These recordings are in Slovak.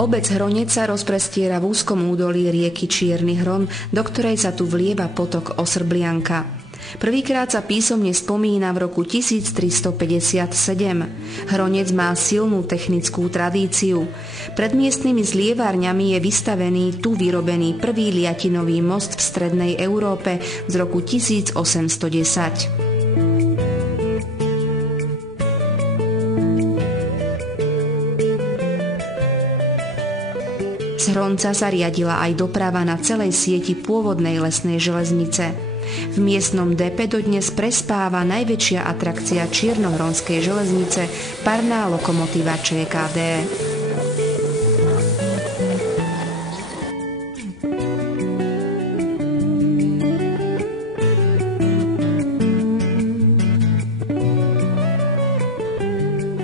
Obec Hronec sa rozprestiera v úzkom údolí rieky Čierny Hron, do ktorej sa tu vlieva potok Osrblianka. Prvýkrát sa písomne spomína v roku 1357. Hronec má silnú technickú tradíciu. Pred miestnymi zlievárňami je vystavený tu vyrobený prvý liatinový most v strednej Európe z roku 1810. Z Hronca sa riadila aj doprava na celej sieti pôvodnej lesnej železnice. V miestnom depe dodnes prespáva najväčšia atrakcia čiernohronskej železnice, parná lokomotíva ČKD.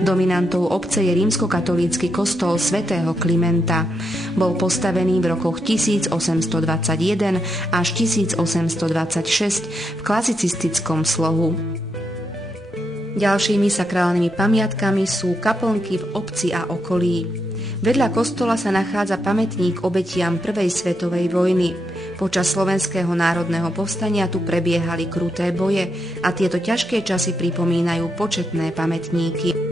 Dominantou obce je rímskokatolícky kostol svätého Klimenta. Bol postavený v rokoch 1821 až 1826 v klasicistickom slohu. Ďalšími sakrálnymi pamiatkami sú kaplnky v obci a okolí. Vedľa kostola sa nachádza pamätník obetiam Prvej svetovej vojny. Počas Slovenského národného povstania tu prebiehali kruté boje a tieto ťažké časy pripomínajú početné pamätníky.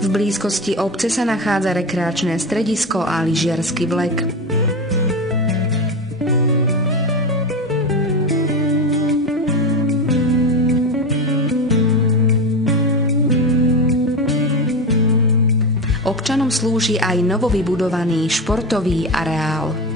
V blízkosti obce sa nachádza rekreačné stredisko a lyžiarsky vlek. Občanom slúži aj novovybudovaný športový areál.